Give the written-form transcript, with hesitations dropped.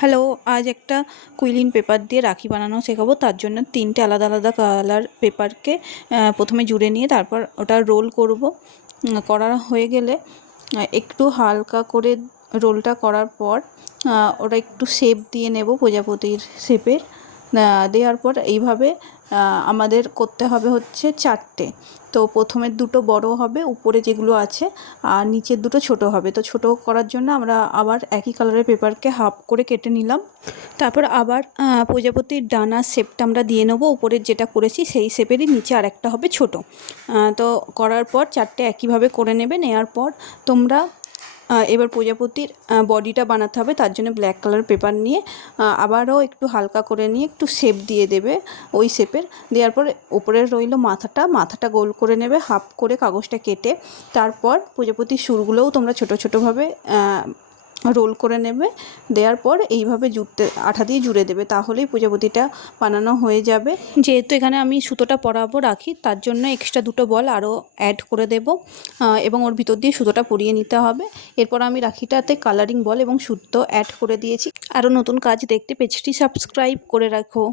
Hello, আজ একটা Cuillin paper দিয়ে রাখি বানানো শেখাবো। তার জন্য 3টে আলাদা আলাদা কালার পেপারকে প্রথমে জুড়ে নিয়ে তারপর ওটা রোল করব। করা হয়ে গেলে একটু হালকা করে রোলটা করার পর ওটা একটু শেপ দিয়ে নেব, প্রজাপতির শেপের। দেওয়ার পর এইভাবে আমাদের করতে হবে হচ্ছে 4টে। তো প্রথমের দুটো বড় হবে, উপরে যেগুলো আছে, আর নিচের দুটো ছোট হবে। তো ছোট করার জন্য আমরা আবার একই কালারের পেপারকে হাফ করে কেটে নিলাম। তারপর আবার প্রজাপতির ডানার শেপটা আমরা দিয়ে নেবো। উপরের যেটা করেছি সেই শেপেরই নিচে আরেকটা হবে ছোট। তো করার পর 4টে একইভাবে করে নেবে। নেওয়ার পর তোমরা এবার প্রজাপতির বডিটা বানাতে হবে। তার জন্য ব্ল্যাক কালার পেপার নিয়ে আবারও একটু হালকা করে নিয়ে একটু শেপ দিয়ে দেবে ওই শেপের। দেওয়ার পর উপরে রইল মাথাটা গোল করে নেবে হাফ করে কাগজটা কেটে। তারপর প্রজাপতির সুরগুলোও তোমরা ছোটো ছোটোভাবে রোল করে নেবে। দেওয়ার পর এইভাবে আঠা দিয়ে জুড়ে দেবে, তাহলেই প্রজাপতিটা বানানো হয়ে যাবে। যেহেতু এখানে আমি সুতোটা পরাবো রাখি, তার জন্য এক্সট্রা দুটো বল আরও অ্যাড করে দেব এবং ওর ভিতর দিয়ে সুতোটা পরিয়ে নিতে হবে। এরপর আমি রাখিটাতে কালারিং বল এবং সুতো অ্যাড করে দিয়েছি। আরও নতুন কাজ দেখতে পেজটি সাবস্ক্রাইব করে রাখো।